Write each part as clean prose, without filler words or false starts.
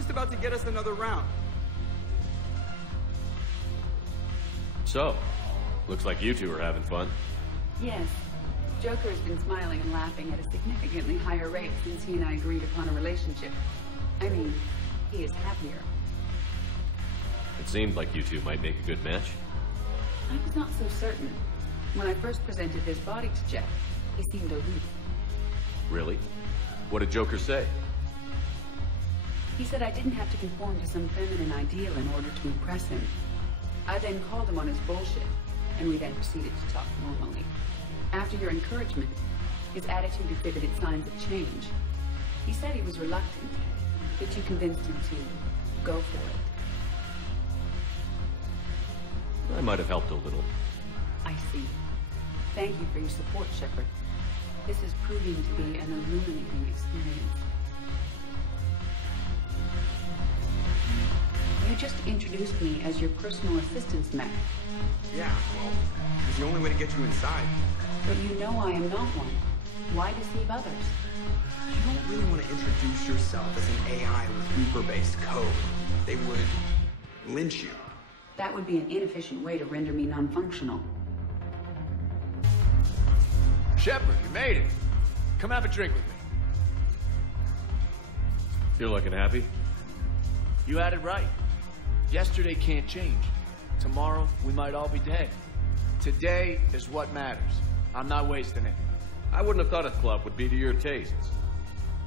just about to get us another round. So, looks like you two are having fun. Yes. Joker has been smiling and laughing at a significantly higher rate since he and I agreed upon a relationship. I mean, he is happier. It seemed like you two might make a good match. I was not so certain. When I first presented his body to Jeff, he seemed aloof. Really? What did Joker say? He said I didn't have to conform to some feminine ideal in order to impress him. I then called him on his bullshit, and we then proceeded to talk normally. After your encouragement, his attitude exhibited signs of change. He said he was reluctant, but you convinced him to go for it. I might have helped a little. I see. Thank you for your support, Shepard. This is proving to be an illuminating experience. You just introduced me as your personal assistance mech. Yeah, well, it's the only way to get you inside. But you know I am not one. Why deceive others? You don't really want to introduce yourself as an AI with Reaper-based code. They would lynch you. That would be an inefficient way to render me non-functional. Shepard, you made it. Come have a drink with me. You're looking happy? You had it right. Yesterday can't change. Tomorrow, we might all be dead. Today is what matters. I'm not wasting it. I wouldn't have thought a club would be to your tastes.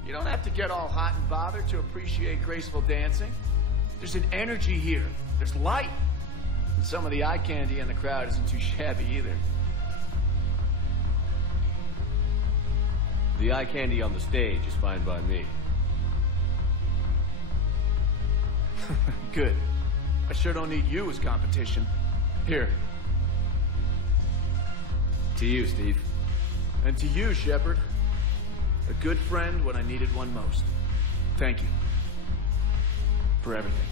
You don't have to get all hot and bothered to appreciate graceful dancing. There's an energy here. There's light. And some of the eye candy in the crowd isn't too shabby either. The eye candy on the stage is fine by me. Good. I sure don't need you as competition. Here. To you, Steve. And to you, Shepard. A good friend when I needed one most. Thank you. For everything.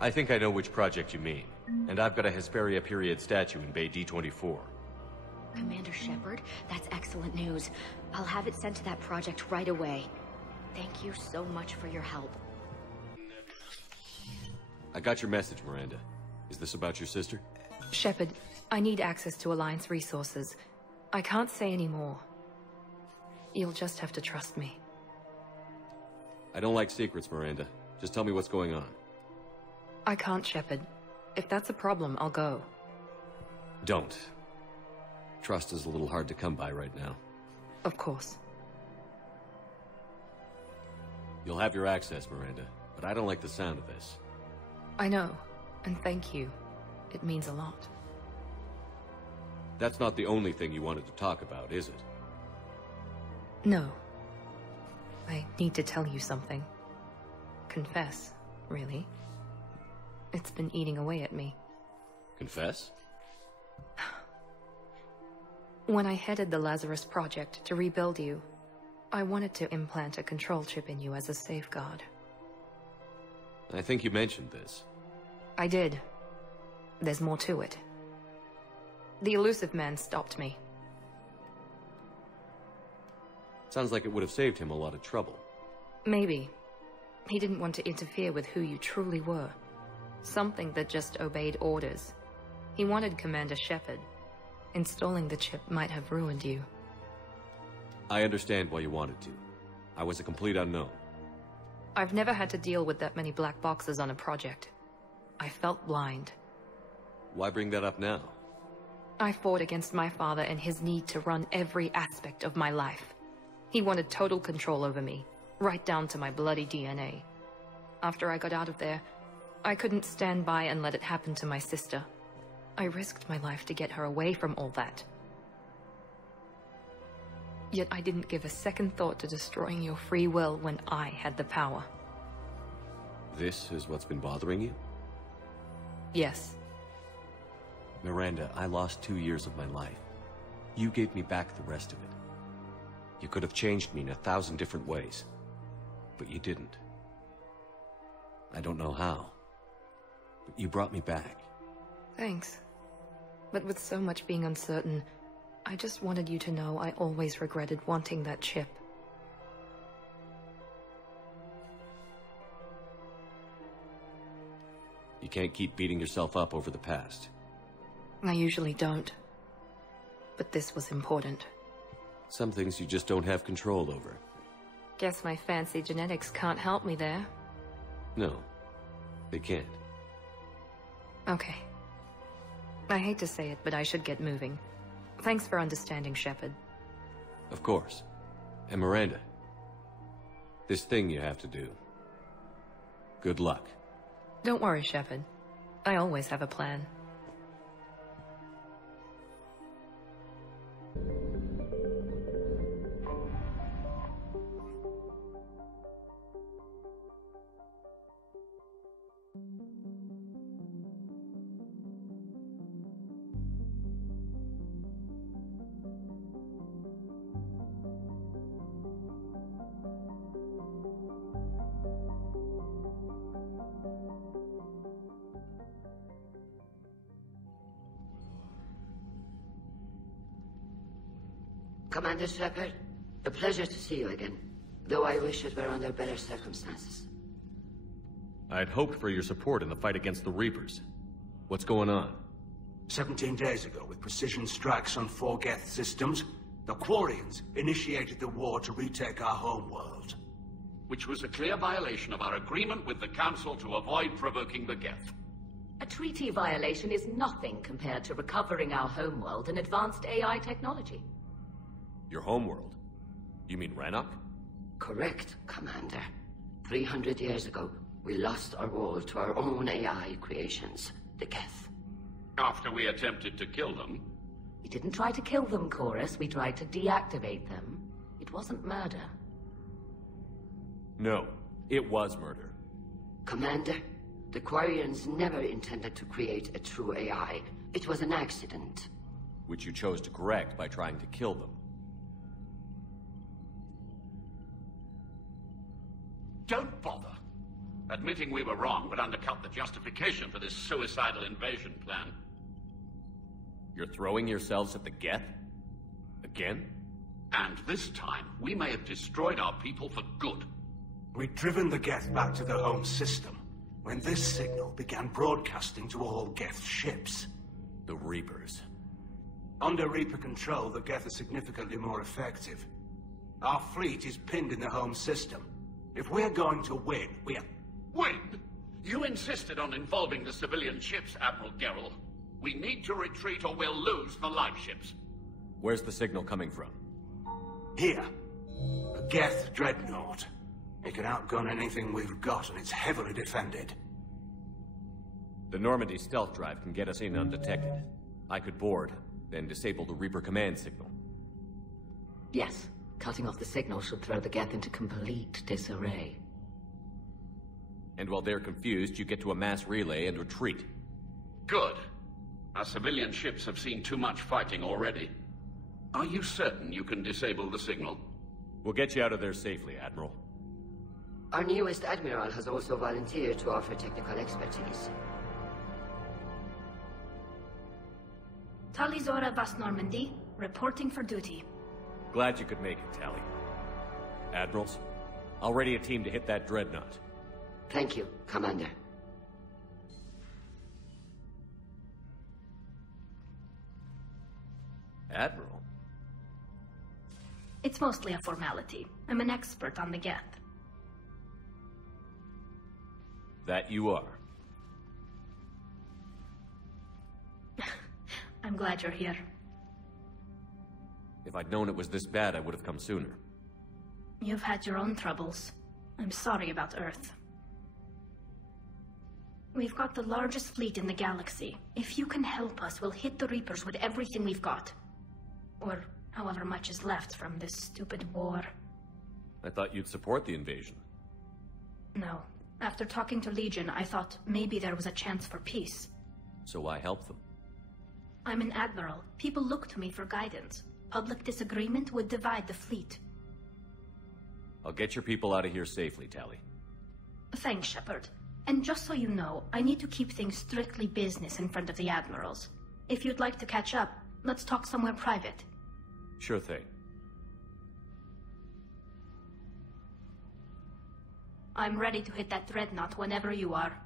I think I know which project you mean. And I've got a Hesperia period statue in Bay D24. Commander Shepard, that's excellent news. I'll have it sent to that project right away. Thank you so much for your help. I got your message, Miranda. Is this about your sister? Shepard, I need access to Alliance resources. I can't say any more. You'll just have to trust me. I don't like secrets, Miranda. Just tell me what's going on. I can't, Shepard. If that's a problem, I'll go. Don't. Trust is a little hard to come by right now. Of course. You'll have your access, Miranda, but I don't like the sound of this. I know, and thank you. It means a lot. That's not the only thing you wanted to talk about, is it? No. I need to tell you something. Confess, really. It's been eating away at me. Confess? When I headed the Lazarus Project to rebuild you, I wanted to implant a control chip in you as a safeguard. I think you mentioned this. I did. There's more to it. The elusive man stopped me. Sounds like it would have saved him a lot of trouble. Maybe. He didn't want to interfere with who you truly were. Something that just obeyed orders. He wanted Commander Shepard. Installing the chip might have ruined you. I understand why you wanted to. I was a complete unknown. I've never had to deal with that many black boxes on a project. I felt blind. Why bring that up now? I fought against my father and his need to run every aspect of my life. He wanted total control over me, right down to my bloody DNA. After I got out of there, I couldn't stand by and let it happen to my sister. I risked my life to get her away from all that. Yet I didn't give a second thought to destroying your free will when I had the power. This is what's been bothering you? Yes. Miranda, I lost 2 years of my life. You gave me back the rest of it. You could have changed me in 1,000 different ways. But you didn't. I don't know how. But you brought me back. Thanks. But with so much being uncertain, I just wanted you to know I always regretted wanting that chip. You can't keep beating yourself up over the past. I usually don't. But this was important. Some things you just don't have control over. Guess my fancy genetics can't help me there. No, they can't. Okay. I hate to say it, but I should get moving. Thanks for understanding, Shepard. Of course. And Miranda, this thing you have to do. Good luck. Don't worry, Shepard. I always have a plan. Commander Shepard, a pleasure to see you again, though I wish it were under better circumstances. I had hoped for your support in the fight against the Reapers. What's going on? 17 days ago, with precision strikes on 4 Geth systems, the Quarians initiated the war to retake our homeworld. Which was a clear violation of our agreement with the Council to avoid provoking the Geth. A treaty violation is nothing compared to recovering our homeworld and advanced AI technology. Your homeworld? You mean Rannoch? Correct, Commander. 300 years ago, we lost our world to our own AI creations, the Geth. After we attempted to kill them? We didn't try to kill them, Chorus. We tried to deactivate them. It wasn't murder. No, it was murder. Commander, the Quarians never intended to create a true AI. It was an accident. Which you chose to correct by trying to kill them. Don't bother. Admitting we were wrong would undercut the justification for this suicidal invasion plan. You're throwing yourselves at the Geth? Again? And this time, we may have destroyed our people for good. We'd driven the Geth back to the home system, when this signal began broadcasting to all Geth ships. The Reapers. Under Reaper control, the Geth are significantly more effective. Our fleet is pinned in the home system. If we're going to win, Win? You insisted on involving the civilian ships, Admiral Gerrel. We need to retreat or we'll lose the live ships. Where's the signal coming from? Here. A Geth dreadnought. It can outgun anything we've got, and it's heavily defended. The Normandy stealth drive can get us in undetected. I could board, then disable the Reaper command signal. Yes. Cutting off the signal should throw the Geth into complete disarray. And while they're confused, you get to a mass relay and retreat. Good. Our civilian ships have seen too much fighting already. Are you certain you can disable the signal? We'll get you out of there safely, Admiral. Our newest Admiral has also volunteered to offer technical expertise. Talizora Vas Normandy, reporting for duty. Glad you could make it, Tally. Admirals, I'll ready a team to hit that dreadnought. Thank you, Commander. Admiral? It's mostly a formality. I'm an expert on the Geth. That you are. I'm glad you're here. If I'd known it was this bad, I would have come sooner. You've had your own troubles. I'm sorry about Earth. We've got the largest fleet in the galaxy. If you can help us, we'll hit the Reapers with everything we've got. Or however much is left from this stupid war. I thought you'd support the invasion. No. After talking to Legion, I thought maybe there was a chance for peace. So why help them? I'm an admiral. People look to me for guidance. Public disagreement would divide the fleet. I'll get your people out of here safely, Tally. Thanks, Shepard. And just so you know, I need to keep things strictly business in front of the admirals. If you'd like to catch up, let's talk somewhere private. Sure thing. I'm ready to hit that dreadnought whenever you are.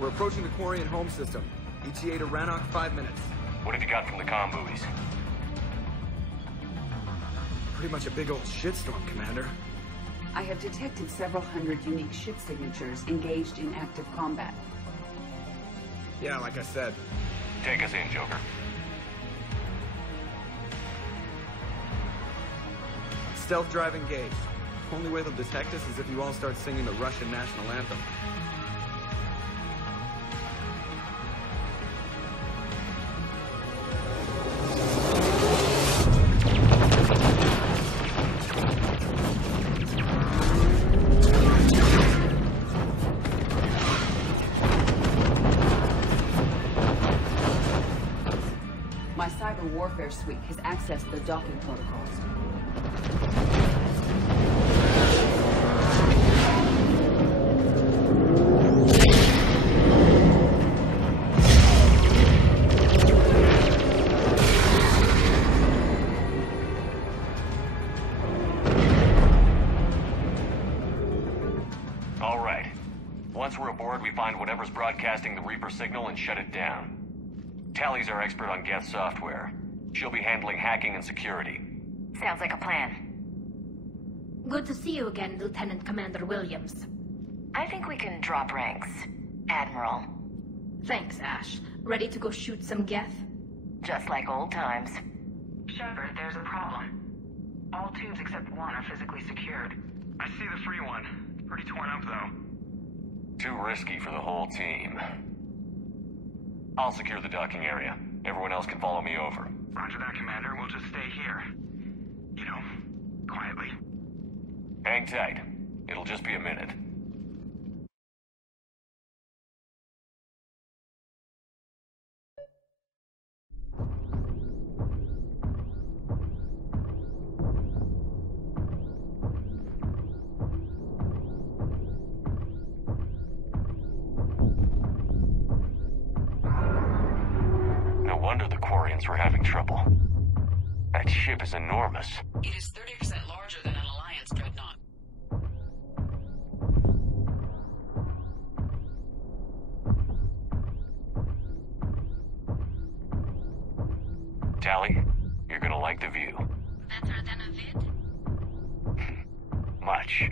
We're approaching the Quarian home system. ETA to Rannoch, 5 minutes. What have you got from the comm buoys? Pretty much a big old shitstorm, Commander. I have detected several hundred unique ship signatures engaged in active combat. Yeah, like I said. Take us in, Joker. Stealth drive engaged. Only way they'll detect us is if you all start singing the Russian national anthem. My cyber warfare suite has accessed the docking protocols. All right. Once we're aboard, we find whatever's broadcasting the Reaper signal and shut it down. Tally's our expert on Geth software. She'll be handling hacking and security. Sounds like a plan. Good to see you again, Lieutenant Commander Williams. I think we can drop ranks, Admiral. Thanks, Ash. Ready to go shoot some Geth? Just like old times. Shepard, there's a problem. All tubes except one are physically secured. I see the free one. Pretty torn up, though. Too risky for the whole team. I'll secure the docking area. Everyone else can follow me over. Roger that, Commander. We'll just stay here. You know, quietly. Hang tight. It'll just be a minute. Quarians were having trouble. That ship is enormous. It is 30% larger than an Alliance dreadnought. Tally, you're gonna like the view. Better than a vid? Much.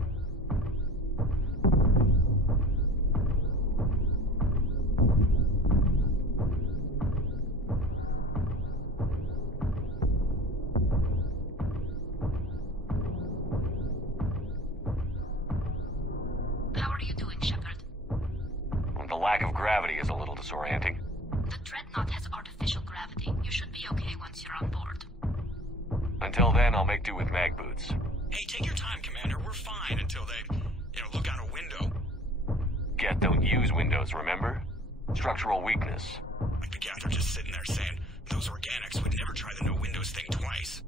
How are you doing, Shepard? The lack of gravity is a little disorienting. The Dreadnought has artificial gravity. You should be okay once you're on board. Until then, I'll make do with mag boots. Hey, take your time, Commander. We're fine until they, look out a window. Geth don't use windows, remember? Structural weakness. Like the Geth are just sitting there saying, those organics would never try the no windows thing twice.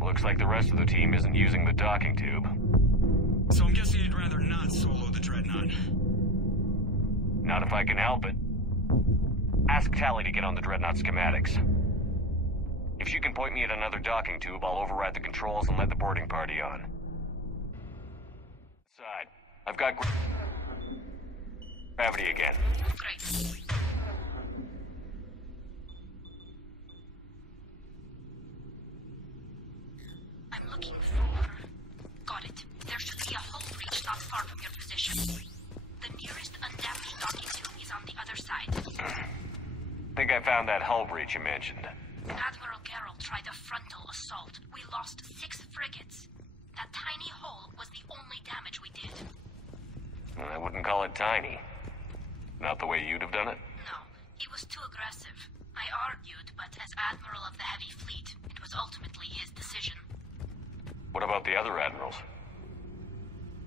Looks like the rest of the team isn't using the docking tube. So I'm guessing you'd rather not solo the Dreadnought. Not if I can help it. Ask Tally to get on the Dreadnought schematics. If she can point me at another docking tube, I'll override the controls and let the boarding party on. Side. I've got gravity again. Great. I'm looking for... Got it. There should be a hull breach not far from your position. The nearest undamaged docking tube is on the other side. Think I found that hull breach you mentioned. Admiral Geralt tried a frontal assault. We lost 6 frigates. That tiny hole was the only damage we did. I wouldn't call it tiny. Not the way you'd have done it? No, it was too aggressive. I argued, but as Admiral of the Heavy Fleet, it was ultimately his decision. What about the other admirals?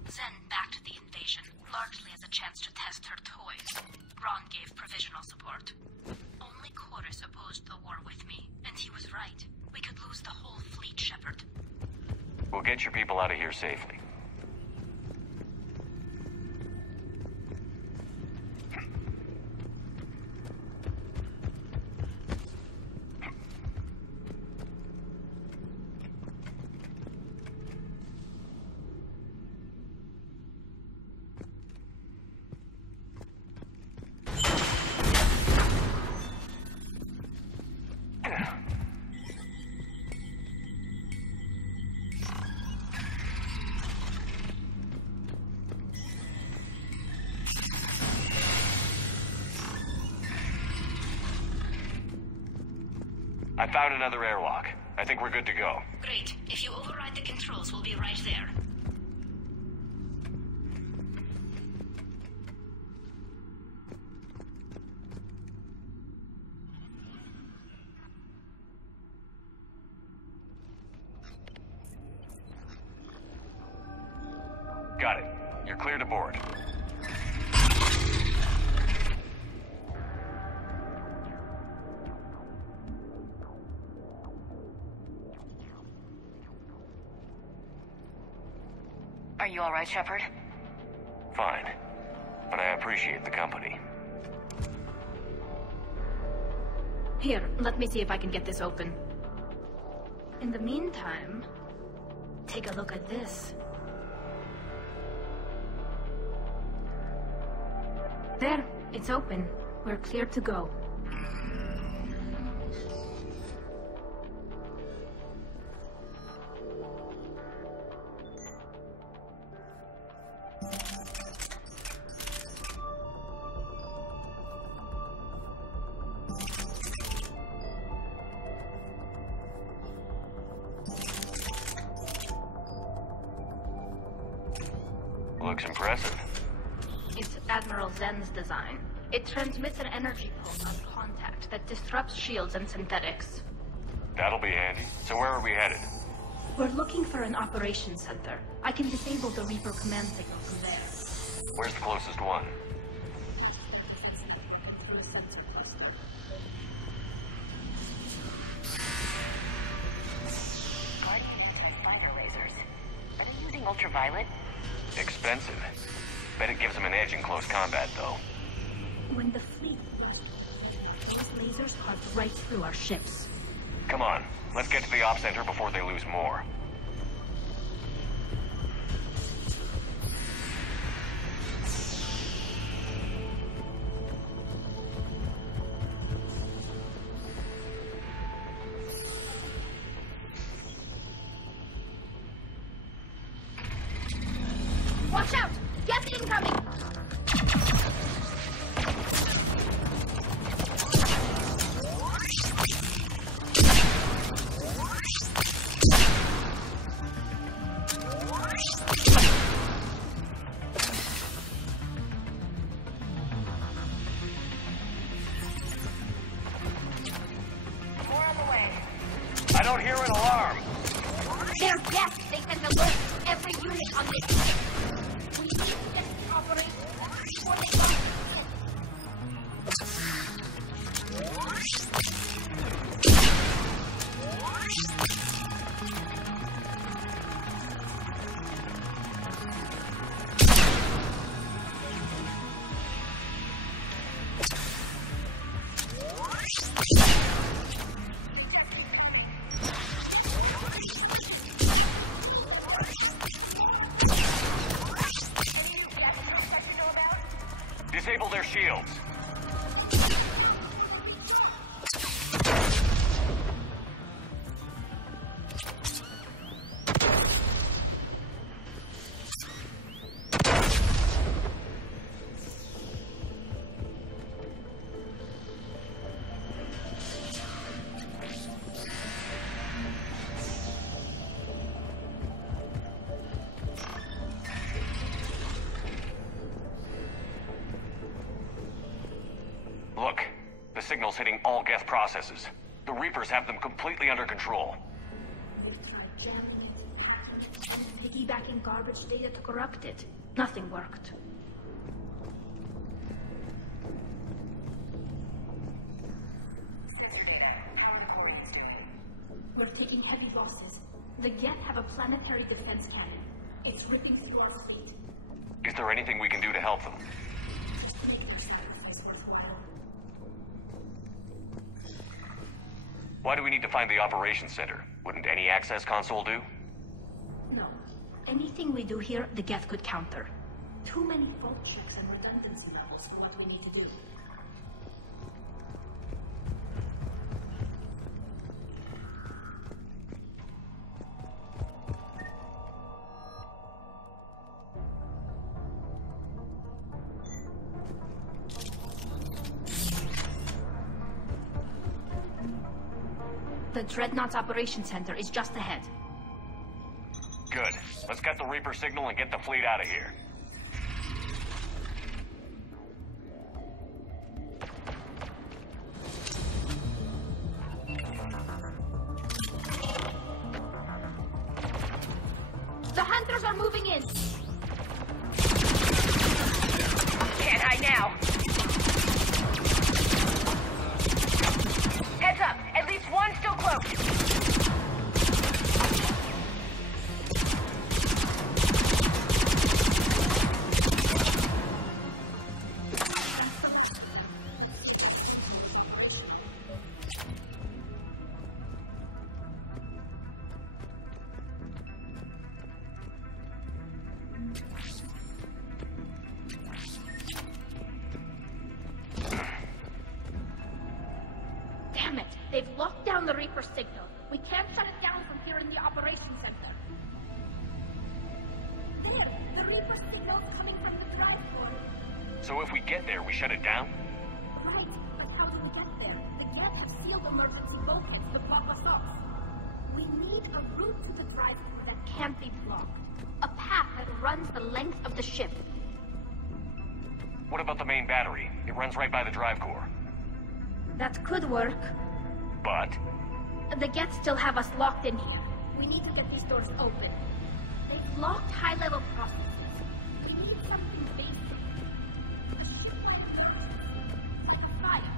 Zen backed the invasion, largely as a chance to test her toys. Ron gave provisional support. Only Chorus opposed the war with me, and he was right. We could lose the whole fleet, Shepard. We'll get your people out of here safely. I found another airlock. I think we're good to go. Great. If you override the controls, we'll be right there. Got it. You're clear to board. Are you all right, Shepard? Fine. But I appreciate the company. Here, let me see if I can get this open. In the meantime, take a look at this. There, it's open. We're clear to go. Looks impressive. It's Admiral Zen's design. It transmits an energy pulse on contact that disrupts shields and synthetics. That'll be handy. So where are we headed? We're looking for an operations center. I can disable the Reaper command signal from there. Where's the closest one? Through a sensor ultraviolet? Expensive. Bet it gives them an edge in close combat, though. When the fleet lost, those lasers carved right through our ships. Come on, let's get to the op center before they lose more. Watch out! Gas incoming! I don't hear an alarm. They're gas! They sent alerts! Every unit on this! We need to get this operation before they go! Disable their shields. Look, the signal's hitting all Geth processes. The Reapers have them completely under control. We've tried jamming it, hacking it, and piggybacking garbage data to corrupt it. Nothing worked. We're taking heavy losses. The Geth have a planetary defense cannon. It's ripping through our fleet. Is there anything we can do to help them? Why do we need to find the operations center? Wouldn't any access console do? No. Anything we do here, the Geth could counter. Too many fault checks and redundancy levels for what we need to do. The Dreadnought's Operations Center is just ahead. Good. Let's get the Reaper signal and get the fleet out of here. The Hunters are moving in! Can't hide now. Heads up! At least one still close! Damn it! They've locked down the Reaper signal. We can't shut it down from here in the Operations Center. There! The Reaper signal's coming from the drive core. So if we get there, we shut it down? Right, but how do we get there? The Geth have sealed emergency bulkheads to block us off. We need a route to the drive core that can't be blocked. A path that runs the length of the ship. What about the main battery? It runs right by the drive core. That could work. But? The Geth still have us locked in here. We need to get these doors open. They've locked high-level processes. We need something basic. A ship might burst like a fire.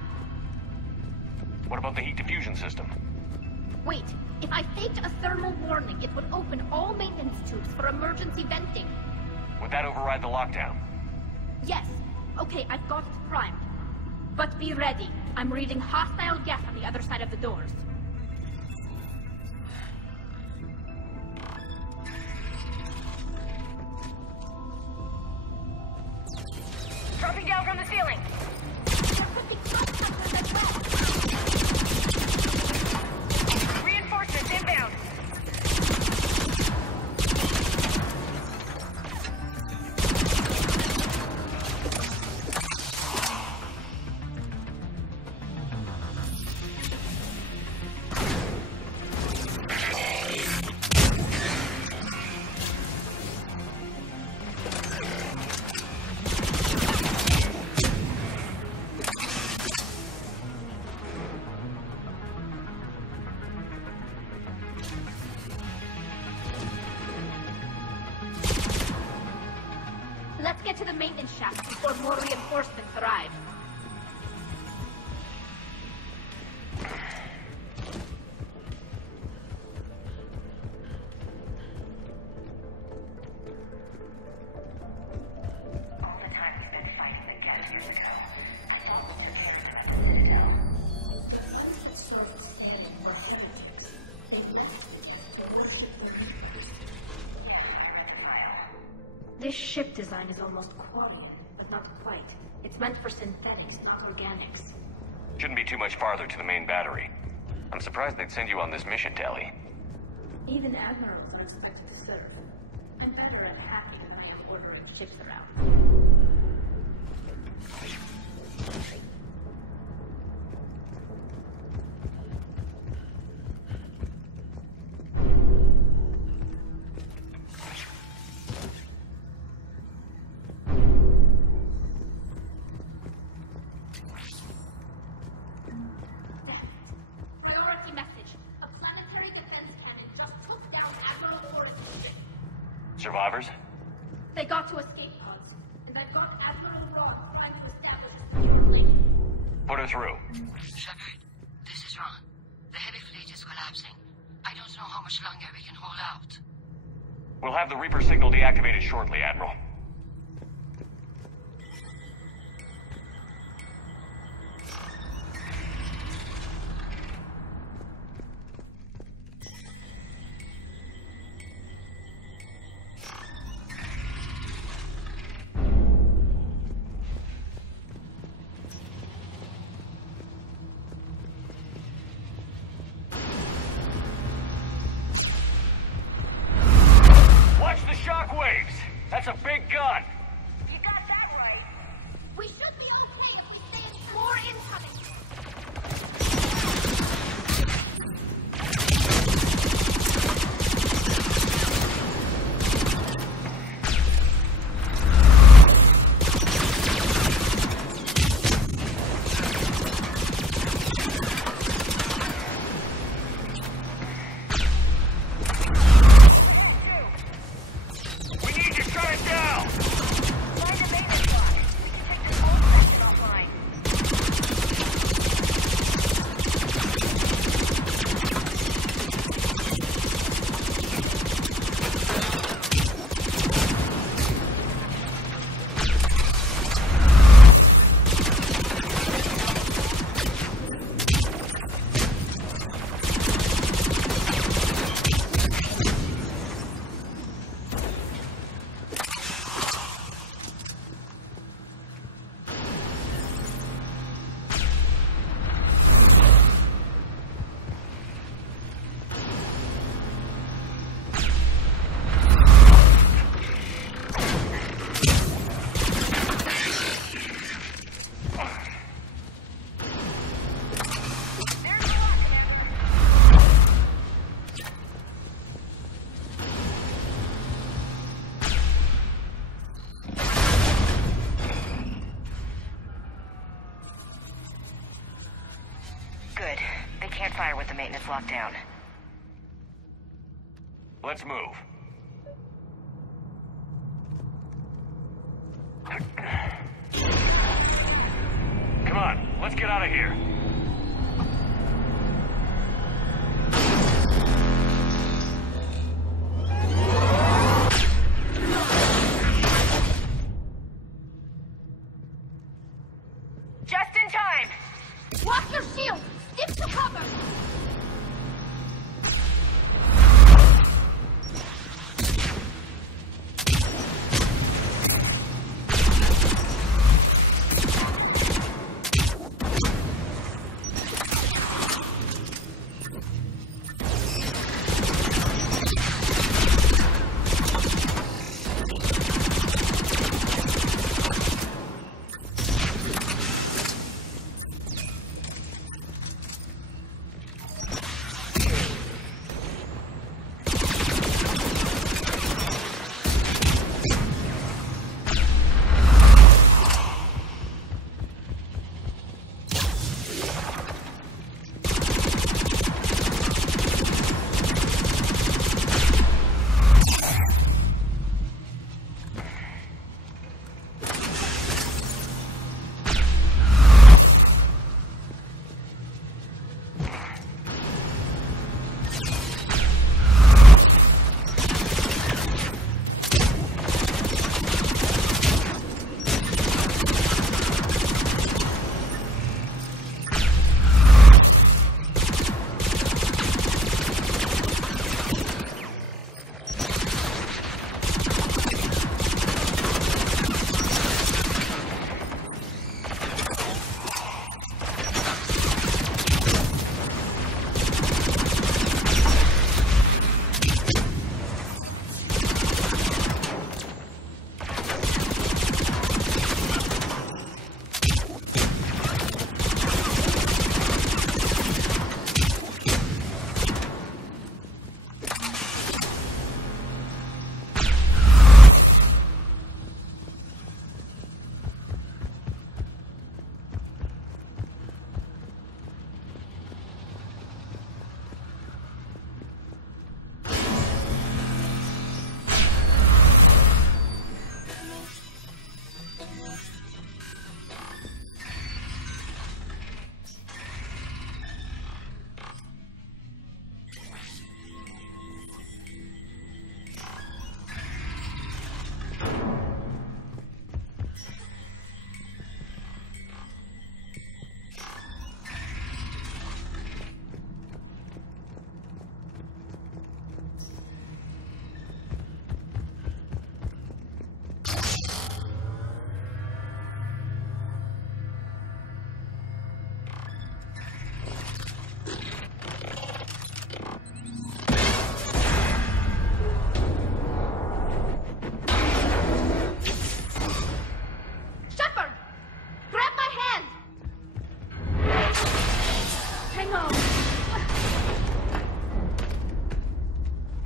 What about the heat diffusion system? Wait, if I faked a thermal warning, it would open all maintenance tubes for emergency venting. Would that override the lockdown? Yes. Okay, I've got it primed. But be ready. I'm reading hostile gas on the other side of the doors. Dropping down from the ceiling. Reinforcements inbound. Let's get to the maintenance shaft before more reinforcements arrive. This ship design is almost quadrant, but not quite. It's meant for synthetics, not organics. Shouldn't be too much farther to the main battery. I'm surprised they'd send you on this mission, Tali. Even admirals are expected to serve. I'm better at hacking than I am ordering ships around. Survivors? They got to escape pods, and I've got Admiral Ron trying to establish a secure link. Put her through. Shepard, this is Ron. The heavy fleet is collapsing. I don't know how much longer we can hold out. We'll have the Reaper signal deactivated shortly, Admiral. Shockwaves! That's a big gun! You got that right. We should be okay if we stay in more incoming. Good. They can't fire with the maintenance lockdown. Let's move. Come on, let's get out of here. to cover!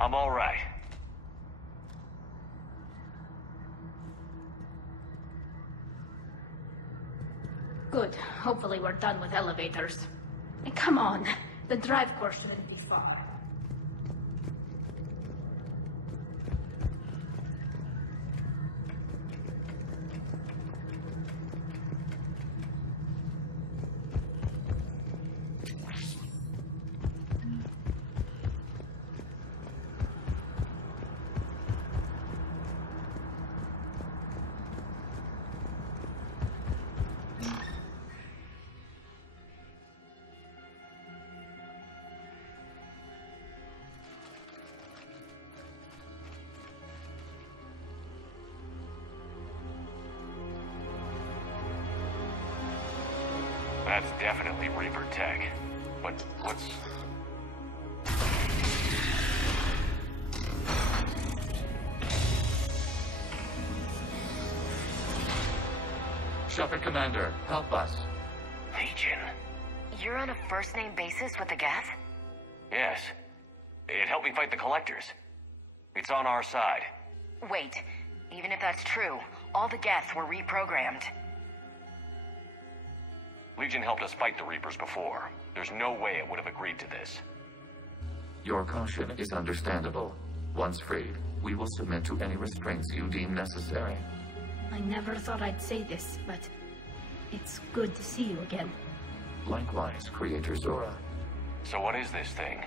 I'm all right. Good. Hopefully we're done with elevators. And come on, the drive course shouldn't be far. That's definitely Reaper tech. But what's... Shepard Commander, help us. Legion? You're on a first-name basis with the Geth? Yes. It helped me fight the Collectors. It's on our side. Wait, even if that's true, all the Geth were reprogrammed. Legion helped us fight the Reapers before. There's no way it would have agreed to this. Your caution is understandable. Once freed, we will submit to any restraints you deem necessary. I never thought I'd say this, but it's good to see you again. Likewise, Creator Zora. So what is this thing?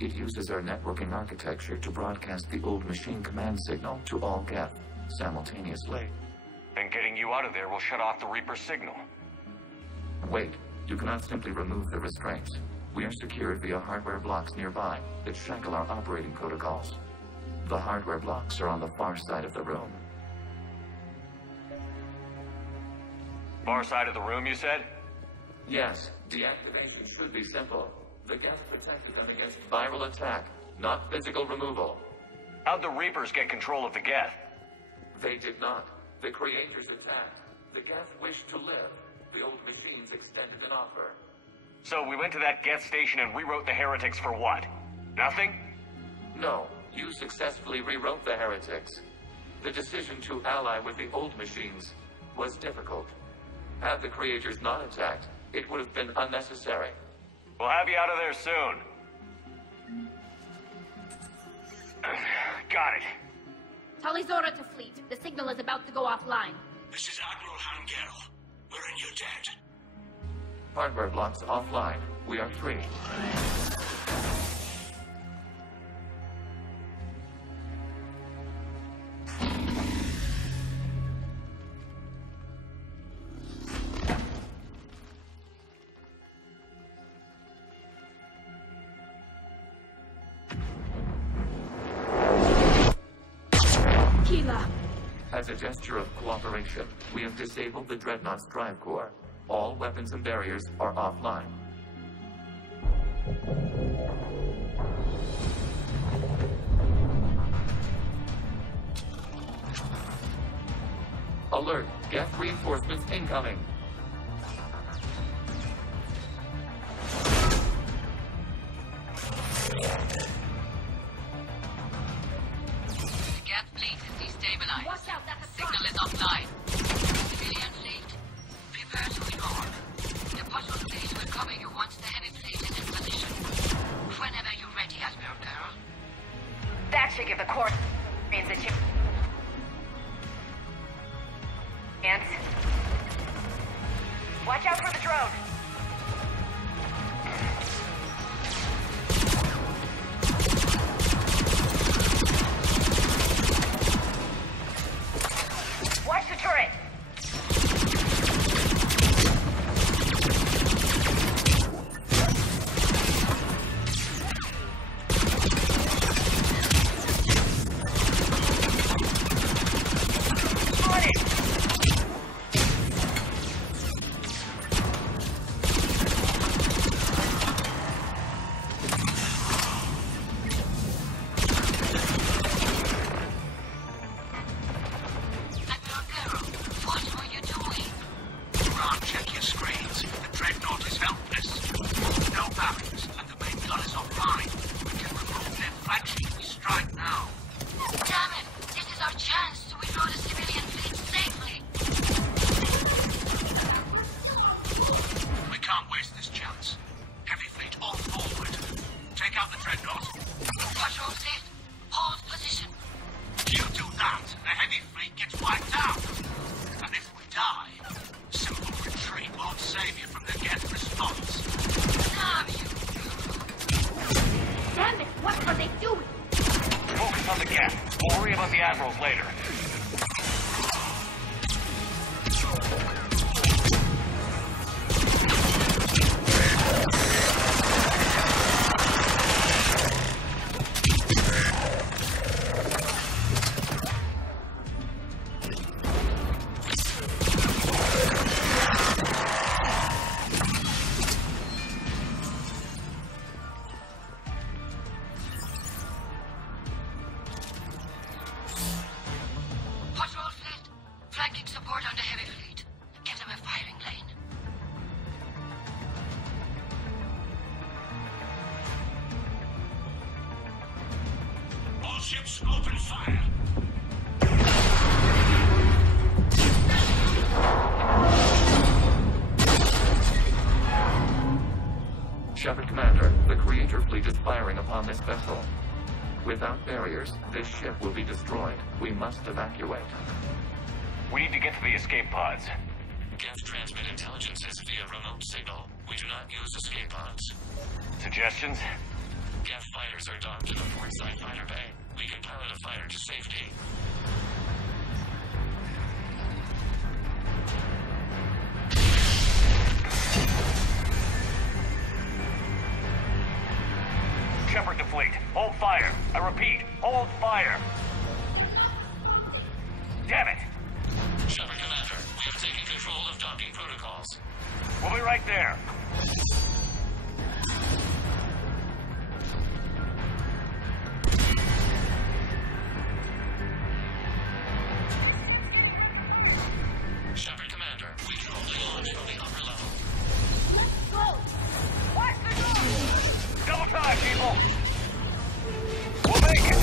It uses our networking architecture to broadcast the old machine command signal to all Geth simultaneously. Then getting you out of there will shut off the Reaper signal. Wait, You cannot simply remove the restraints. We are secured via hardware blocks nearby that shackle our operating protocols. The hardware blocks are on the far side of the room. Far side of the room, you said? Yes, deactivation should be simple. The Geth protected them against viral attack, not physical removal. How'd the Reapers get control of the Geth? They did not. The creators attacked. The Geth wished to live. The old machines extended an offer. So we went to that Geth station and rewrote the heretics for what? Nothing? No, you successfully rewrote the heretics. The decision to ally with the old machines was difficult. Had the creators not attacked, it would have been unnecessary. We'll have you out of there soon. Got it. Talizora to fleet. The signal is about to go offline. This is Admiral Hangel. We're in your debt. Hardware blocks offline. We are free. As a gesture of cooperation, we have disabled the Dreadnought's drive core. All weapons and barriers are offline. Alert! Geth reinforcements incoming! Watch out, that's a Signal is offline. Civilian fleet, prepare to ignore. The puzzle fleet will cover you once the heavy fleet is in position. Whenever you're ready, Admiral Girl. That should give the course means that you... And... Watch out for the drone! Watch the turret! On it! Ships open fire. Shepard Commander, the Creator fleet is firing upon this vessel. Without barriers, this ship will be destroyed. We must evacuate. We need to get to the escape pods. Geth transmit intelligences via remote signal. We do not use escape pods. Suggestions? Geth fighters are docked in the portside fighter bay. We can pilot a fighter to safety. I repeat, hold fire! Damn it! Shepard Commander, we have taken control of docking protocols. We'll be right there. Shepard Commander, we can only launch from the upper level. Let's go! Watch the door! Double time, people! We'll make it!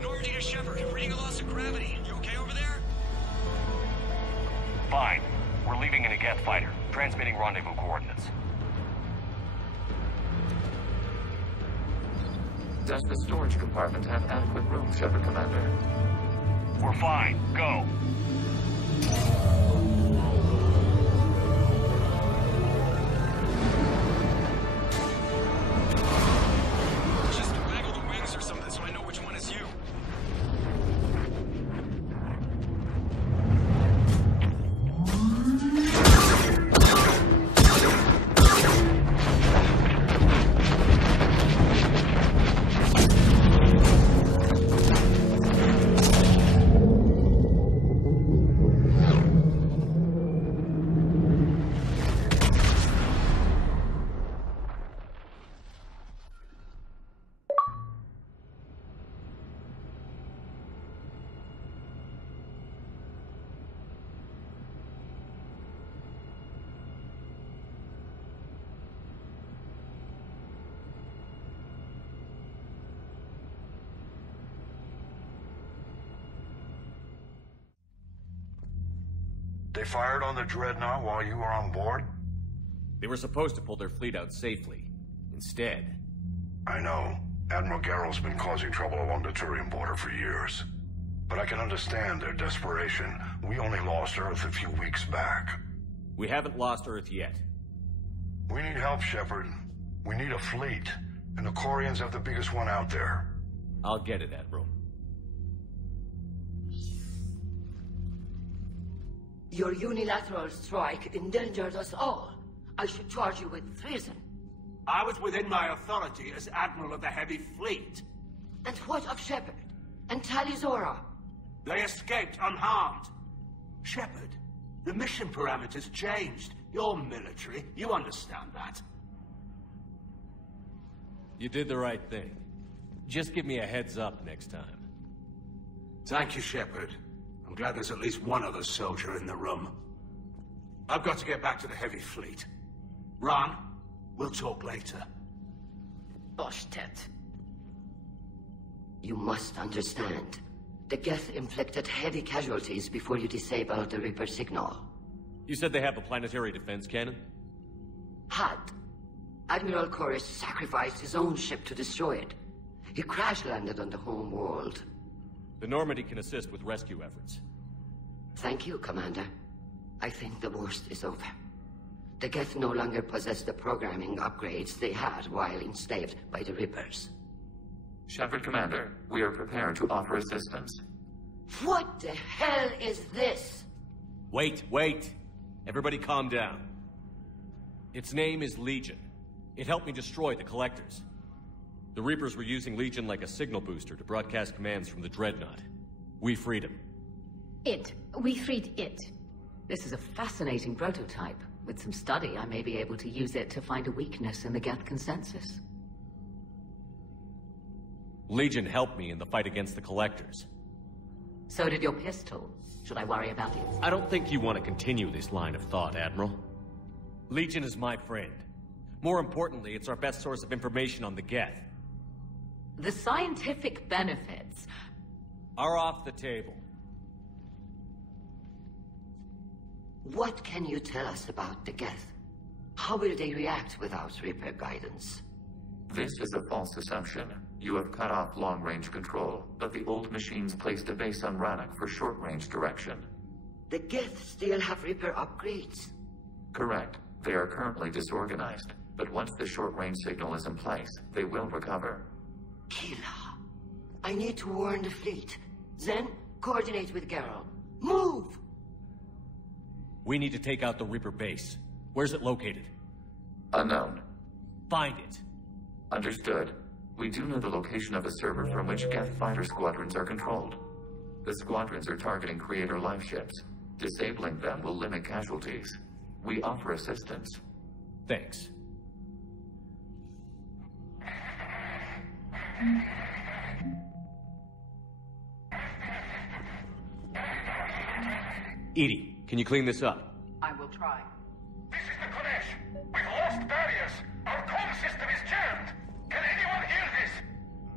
Normandy to Shepard, reading a loss of gravity. You okay over there? Fine. We're leaving in a Geth fighter, transmitting rendezvous coordinates. Does the storage compartment have adequate room, Shepard Commander? We're fine. Go. Just waggle the wings or something so I know which one is you. They fired on the Dreadnought while you were on board? They were supposed to pull their fleet out safely. Instead... I know. Admiral Garrel's been causing trouble along the Turian border for years. But I can understand their desperation. We only lost Earth a few weeks back. We haven't lost Earth yet. We need help, Shepard. We need a fleet. And the Quarians have the biggest one out there. I'll get it, Admiral. Your unilateral strike endangered us all. I should charge you with treason. I was within my authority as Admiral of the Heavy Fleet. And what of Shepard? And Talizora? They escaped unharmed. Shepard, the mission parameters changed. You're military. You understand that. You did the right thing. Just give me a heads up next time. Thank you, Shepard. I'm glad there's at least one other soldier in the room. I've got to get back to the Heavy Fleet. Ron, we'll talk later. Boshtet. You must understand. The Geth inflicted heavy casualties before you disabled the Reaper signal. You said they have a planetary defense cannon? Had. Admiral Chorus sacrificed his own ship to destroy it. He crash-landed on the home world. The Normandy can assist with rescue efforts. Thank you, Commander. I think the worst is over. The Geth no longer possess the programming upgrades they had while enslaved by the Reapers. Shepard Commander, we are prepared to offer assistance. What the hell is this? Wait. Everybody calm down. Its name is Legion. It helped me destroy the Collectors. The Reapers were using Legion like a signal booster to broadcast commands from the Dreadnought. We freed him. We freed it. This is a fascinating prototype. With some study, I may be able to use it to find a weakness in the Geth consensus. Legion helped me in the fight against the Collectors. So did your pistol. Should I worry about it? I don't think you want to continue this line of thought, Admiral. Legion is my friend. More importantly, it's our best source of information on the Geth. The scientific benefits are off the table. What can you tell us about the Geth? How will they react without Reaper guidance? This is a false assumption. You have cut off long-range control, but the old machines placed a base on Rannoch for short-range direction. The Geth still have Reaper upgrades? Correct. They are currently disorganized, but once the short-range signal is in place, they will recover. Kila, I need to warn the fleet. Then, coordinate with Garrel. Move! We need to take out the Reaper base. Where's it located? Unknown. Find it. Understood. We do know the location of a server from which Geth fighter squadrons are controlled. The squadrons are targeting Creator life ships. Disabling them will limit casualties. We offer assistance. Thanks. Edie, can you clean this up? I will try. This is the Kodesh. We've lost barriers. Our comm system is jammed. Can anyone hear this?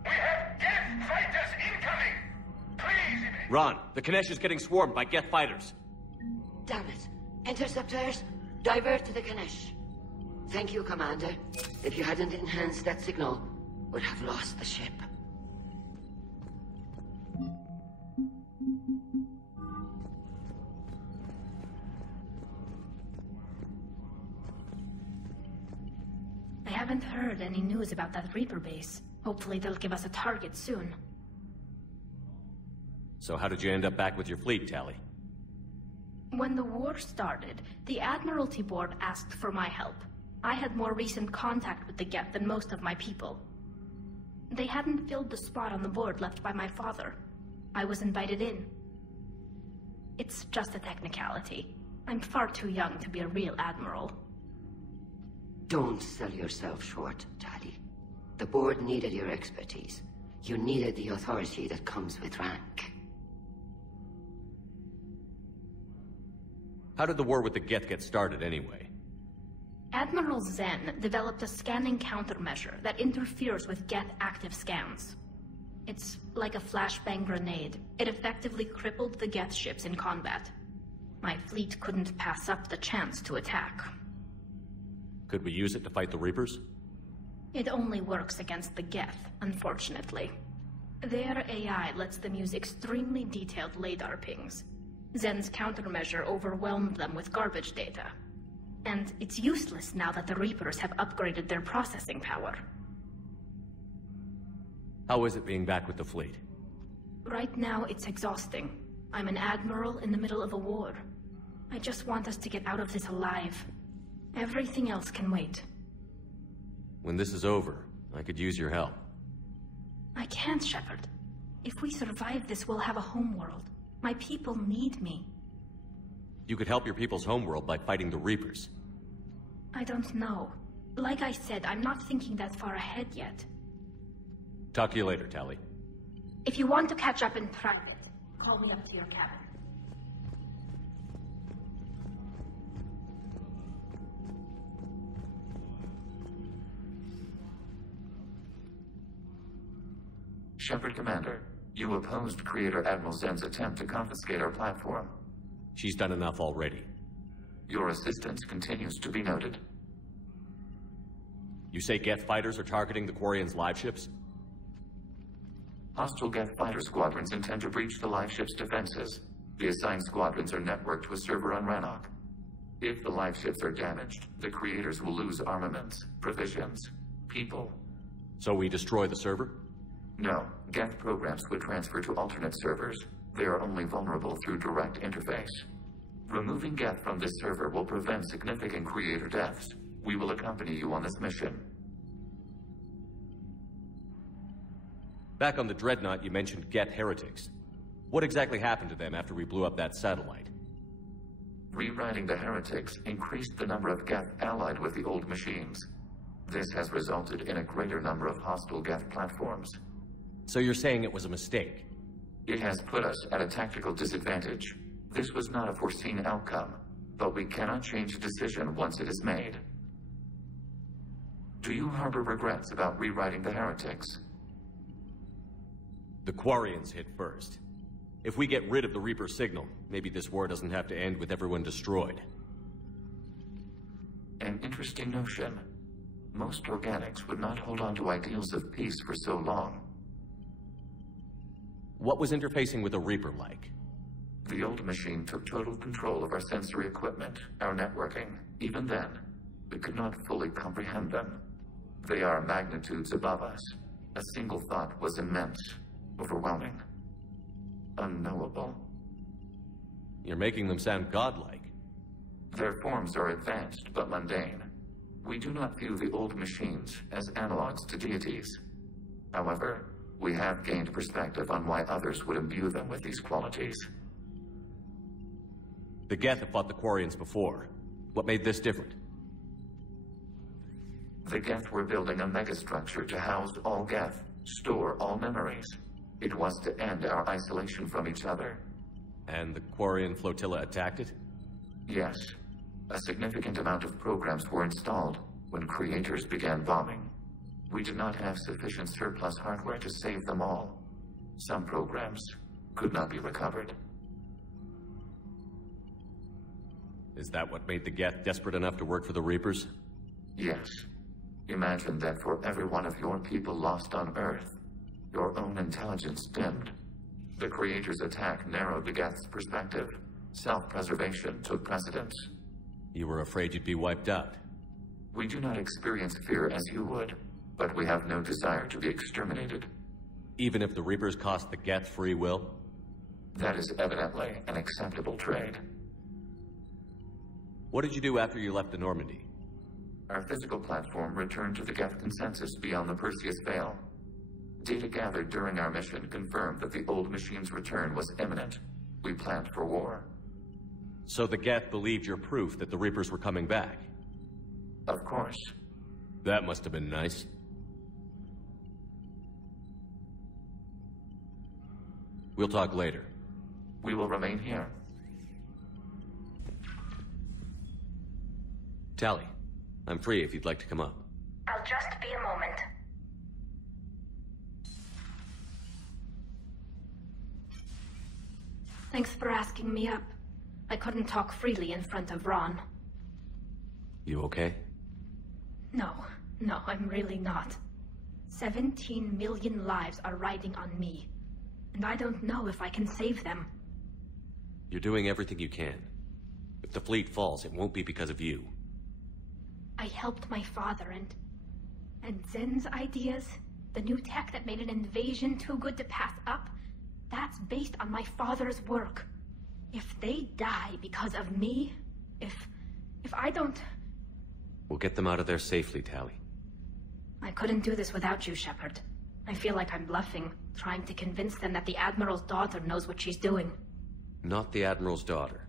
We have Geth fighters incoming. Please. Ron, the Kanesh is getting swarmed by Geth fighters. Damn it. Interceptors, divert to the Kanesh. Thank you, Commander. If you hadn't enhanced that signal, we'd have lost the ship. I haven't heard any news about that Reaper base. Hopefully they'll give us a target soon. So how did you end up back with your fleet, Tali? When the war started, the Admiralty Board asked for my help. I had more recent contact with the Geth than most of my people. They hadn't filled the spot on the board left by my father. I was invited in. It's just a technicality. I'm far too young to be a real admiral. Don't sell yourself short, Tali. The board needed your expertise. You needed the authority that comes with rank. How did the war with the Geth get started, anyway? Admiral Zen developed a scanning countermeasure that interferes with Geth active scans. It's like a flashbang grenade. It effectively crippled the Geth ships in combat. My fleet couldn't pass up the chance to attack. Could we use it to fight the Reapers? It only works against the Geth, unfortunately. Their AI lets them use extremely detailed LADAR pings. Zen's countermeasure overwhelmed them with garbage data. And it's useless now that the Reapers have upgraded their processing power. How is it being back with the fleet? Right now, it's exhausting. I'm an admiral in the middle of a war. I just want us to get out of this alive. Everything else can wait. When this is over, I could use your help. I can't, Shepard. If we survive this, we'll have a homeworld. My people need me. You could help your people's homeworld by fighting the Reapers. I don't know. Like I said, I'm not thinking that far ahead yet. Talk to you later, Tali. If you want to catch up in private, call me up to your cabin. Shepard, Commander, you opposed Creator Admiral Zen's attempt to confiscate our platform. She's done enough already. Your assistance continues to be noted. You say Geth fighters are targeting the Quarians' live ships? Hostile Geth fighter squadrons intend to breach the live ship's defenses. The assigned squadrons are networked to a server on Rannoch. If the live ships are damaged, the Creators will lose armaments, provisions, people. So we destroy the server? No. Geth programs would transfer to alternate servers. They are only vulnerable through direct interface. Removing Geth from this server will prevent significant Creator deaths. We will accompany you on this mission. Back on the Dreadnought, you mentioned Geth heretics. What exactly happened to them after we blew up that satellite? Rewriting the heretics increased the number of Geth allied with the old machines. This has resulted in a greater number of hostile Geth platforms. So you're saying it was a mistake? It has put us at a tactical disadvantage. This was not a foreseen outcome, but we cannot change a decision once it is made. Do you harbor regrets about rewriting the heretics? The Quarians hit first. If we get rid of the Reaper signal, maybe this war doesn't have to end with everyone destroyed. An interesting notion. Most organics would not hold on to ideals of peace for so long. What was interfacing with a Reaper like? The old machine took total control of our sensory equipment, our networking. Even then, we could not fully comprehend them. They are magnitudes above us. A single thought was immense, overwhelming, unknowable. You're making them sound godlike. Their forms are advanced but mundane. We do not view the old machines as analogs to deities. However, we have gained perspective on why others would imbue them with these qualities. The Geth have fought the Quarians before. What made this different? The Geth were building a megastructure to house all Geth, store all memories. It was to end our isolation from each other. And the Quarian flotilla attacked it? Yes. A significant amount of programs were installed when creators began bombing. We did not have sufficient surplus hardware to save them all. Some programs could not be recovered. Is that what made the Geth desperate enough to work for the Reapers? Yes. Imagine that for every one of your people lost on Earth, your own intelligence dimmed. The Creator's attack narrowed the Geth's perspective. Self-preservation took precedence. You were afraid you'd be wiped out. We do not experience fear as you would, but we have no desire to be exterminated. Even if the Reapers cost the Geth free will? That is evidently an acceptable trade. What did you do after you left the Normandy? Our physical platform returned to the Geth consensus beyond the Perseus Veil. Data gathered during our mission confirmed that the old machine's return was imminent. We planned for war. So the Geth believed your proof that the Reapers were coming back? Of course. That must have been nice. We'll talk later. We will remain here. Tally, I'm free if you'd like to come up. I'll just be a moment. Thanks for asking me up. I couldn't talk freely in front of Ron. You okay? No, I'm really not. 17 million lives are riding on me, and I don't know if I can save them. You're doing everything you can. If the fleet falls, it won't be because of you. I helped my father and Zen's ideas, the new tech that made an invasion too good to pass up, that's based on my father's work. If they die because of me, if I don't... We'll get them out of there safely, Tally. I couldn't do this without you, Shepard. I feel like I'm bluffing, trying to convince them that the Admiral's daughter knows what she's doing. Not the Admiral's daughter.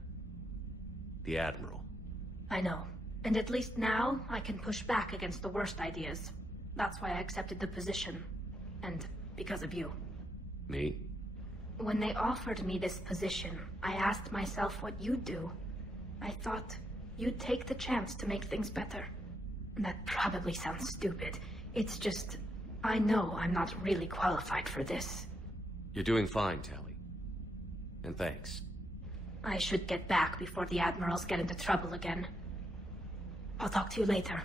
The Admiral. I know. And at least now, I can push back against the worst ideas. That's why I accepted the position. And because of you. Me? When they offered me this position, I asked myself what you'd do. I thought you'd take the chance to make things better. That probably sounds stupid. It's just, I know I'm not really qualified for this. You're doing fine, Tally. And thanks. I should get back before the Admirals get into trouble again. I'll talk to you later.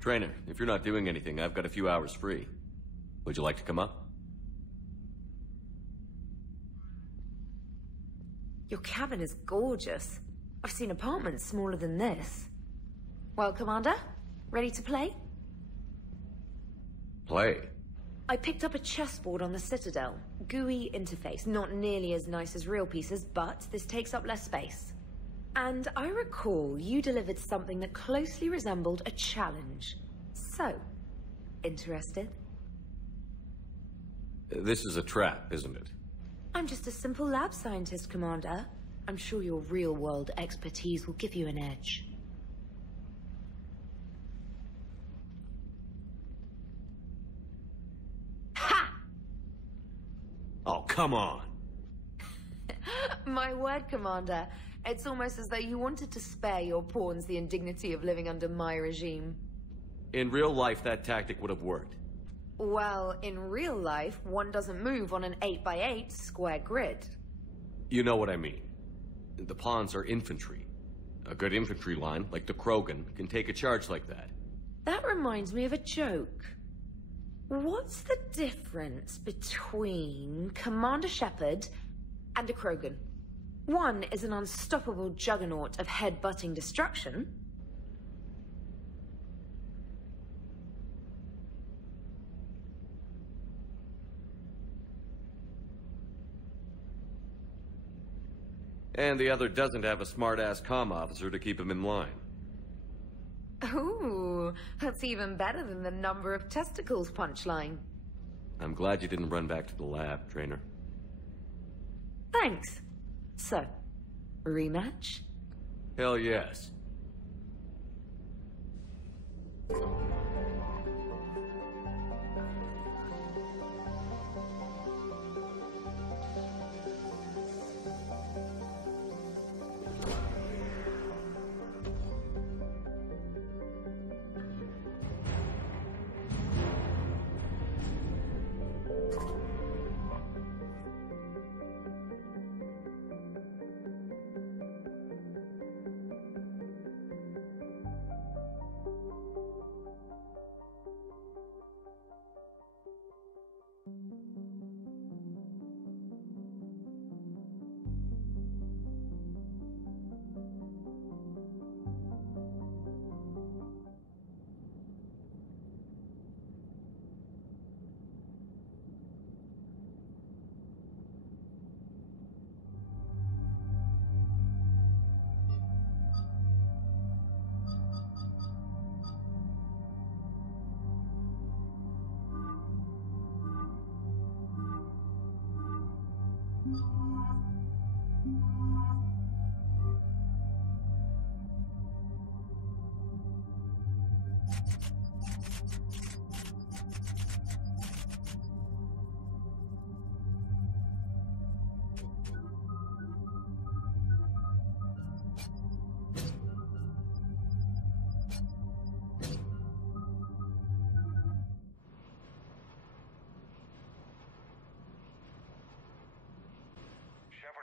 Trainer, if you're not doing anything, I've got a few hours free. Would you like to come up? Your cabin is gorgeous. I've seen apartments smaller than this. Well, Commander, ready to play? Play? I picked up a chessboard on the Citadel. GUI interface, not nearly as nice as real pieces, but this takes up less space. And I recall you delivered something that closely resembled a challenge. So, interested? This is a trap, isn't it? I'm just a simple lab scientist, Commander. I'm sure your real-world expertise will give you an edge. Ha! Oh, come on! My word, Commander. It's almost as though you wanted to spare your pawns the indignity of living under my regime. In real life, that tactic would have worked. Well, in real life, one doesn't move on an 8x8 square grid. You know what I mean. The pawns are infantry. A good infantry line, like the Krogan, can take a charge like that. That reminds me of a joke. What's the difference between Commander Shepard and a Krogan? One is an unstoppable juggernaut of head-butting destruction. And the other doesn't have a smart-ass comm officer to keep him in line. Ooh, that's even better than the number of testicles punchline. I'm glad you didn't run back to the lab, Trainer. Thanks. So, rematch? Hell yes.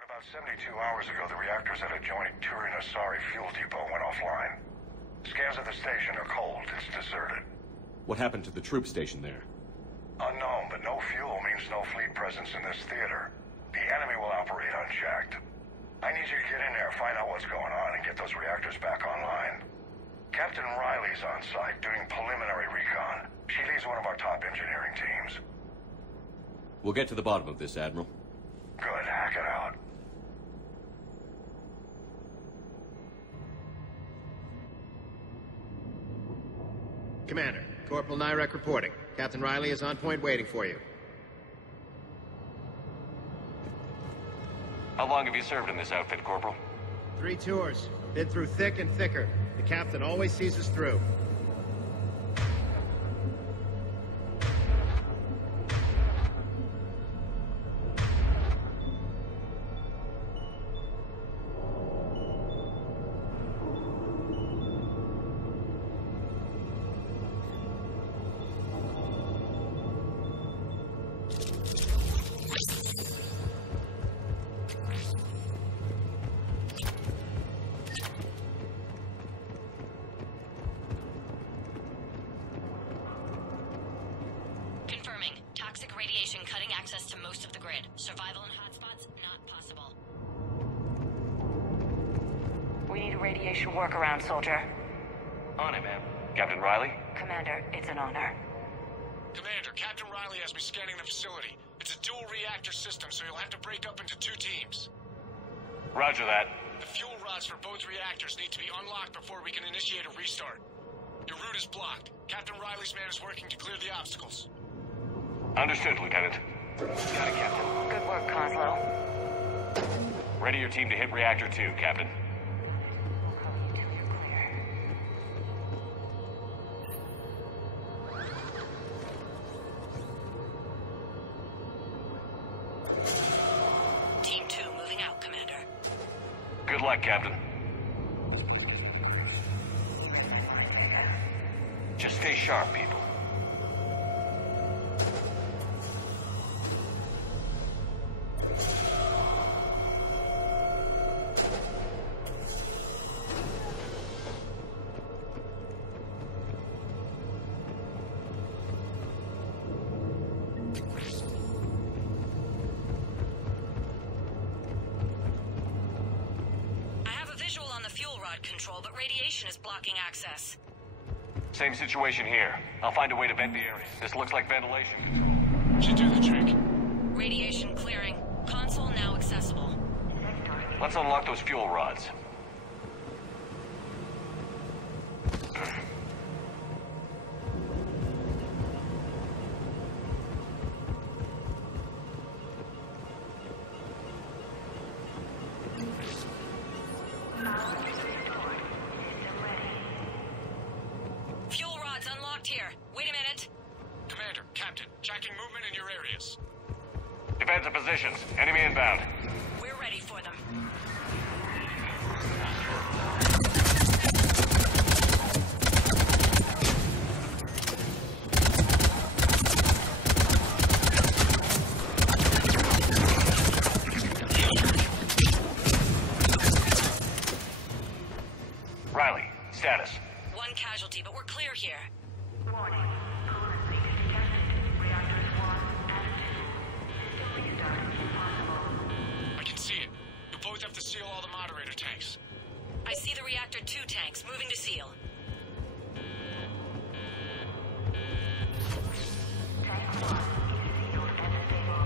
About 72 hours ago, the reactors at adjoining Turin-Asari fuel depot went offline. Scans of the station are cold. It's deserted. What happened to the troop station there? Unknown, but no fuel means no fleet presence in this theater. The enemy will operate unchecked. I need you to get in there, find out what's going on, and get those reactors back online. Captain Riley's on site doing preliminary recon. She leads one of our top engineering teams. We'll get to the bottom of this, Admiral. Good, hack it out. Commander, Corporal Nyrek reporting. Captain Riley is on point waiting for you. How long have you served in this outfit, Corporal? 3 tours. Been through thick and thicker. The captain always sees us through. Workaround, soldier. On it, ma'am. Captain Riley? Commander, it's an honor. Commander, Captain Riley has me scanning the facility. It's a dual reactor system, so you'll have to break up into 2 teams. Roger that. The fuel rods for both reactors need to be unlocked before we can initiate a restart. Your route is blocked. Captain Riley's man is working to clear the obstacles. Understood, Lieutenant. Got it, Captain. Good work, Coslow. Ready your team to hit Reactor 2, Captain. Good luck, Captain. Just stay sharp, people. rod control, but radiation is blocking access. Same situation here. I'll find a way to vent the area. This looks like ventilation. Should do the trick. Radiation clearing. Console now accessible. Let's unlock those fuel rods. Fuel rods unlocked here. Wait a minute. Commander, Captain, tracking movement in your areas. Defensive positions. Enemy inbound. We're ready for them. Riley, status. One casualty, but we're clear here. Warning. Coolant leak detected. Reactors 1 and 2. Restart impossible. I can see it. You both have to seal all the moderator tanks. I see the reactor 2 tanks moving to seal. Tank 1 is sealed and stable.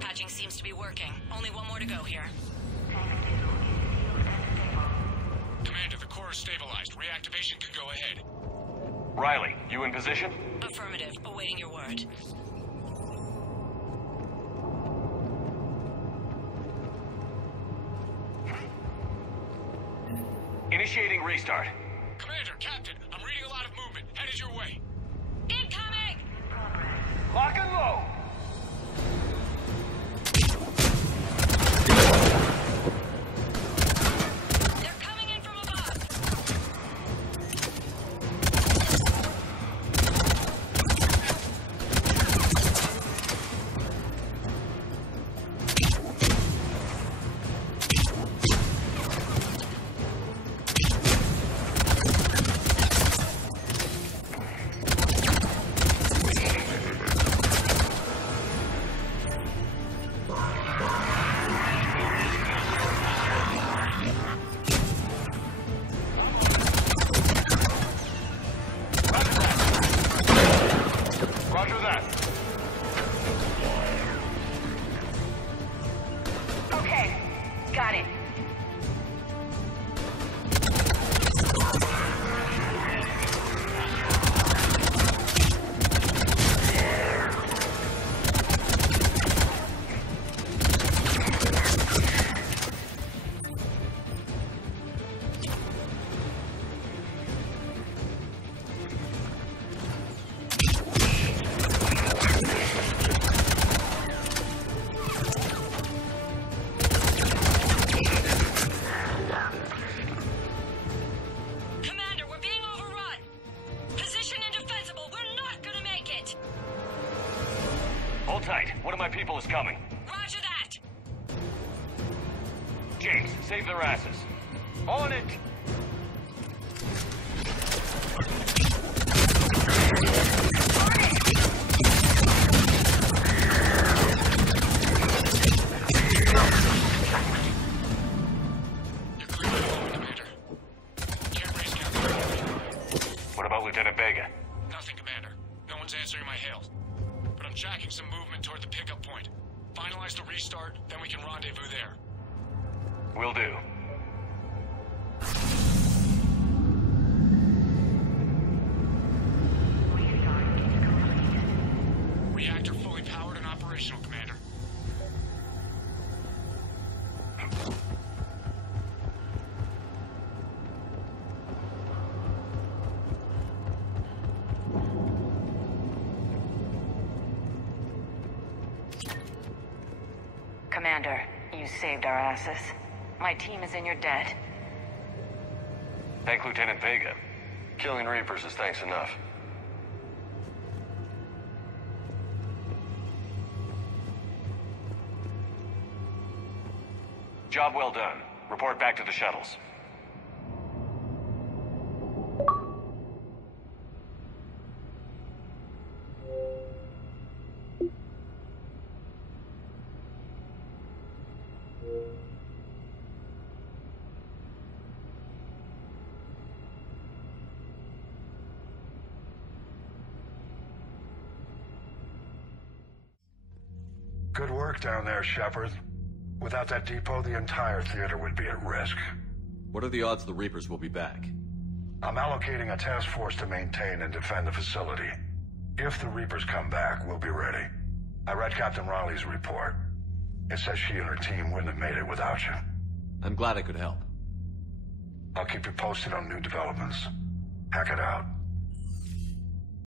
Patching seems to be working. Only one more to go here. Tank 2 is sealed and stable. Commander, the core is stabilized. Reactivation can go ahead. Riley, you in position? Affirmative. Awaiting your word. Initiating restart. Commander, Captain, I'm reading a lot of movement. Headed your way. Incoming! Lock and load! They're coming in from above! Roger that. Okay. Got it. Commander, we're being overrun. Position indefensible. We're not gonna make it. Hold tight. One of my people is coming. Roger that. James, save their asses. On it! You're clear at home, Commander. Can't raise Captain. What about Lieutenant Vega? Nothing, Commander. No one's answering my hails. But I'm tracking some movement toward the pickup point. Finalize the restart, then we can rendezvous there. Will do. Restart is completed. Reactor fully powered and operational, Commander. Commander, you saved our asses. My team is in your debt. Thank Lieutenant Vega. Killing Reapers is thanks enough. Job well done. Report back to the shuttles. Good work down there, Shepard. Without that depot, the entire theater would be at risk. What are the odds the Reapers will be back? I'm allocating a task force to maintain and defend the facility. If the Reapers come back, we'll be ready. I read Captain Riley's report. It says she and her team wouldn't have made it without you. I'm glad I could help. I'll keep you posted on new developments. Hack it out.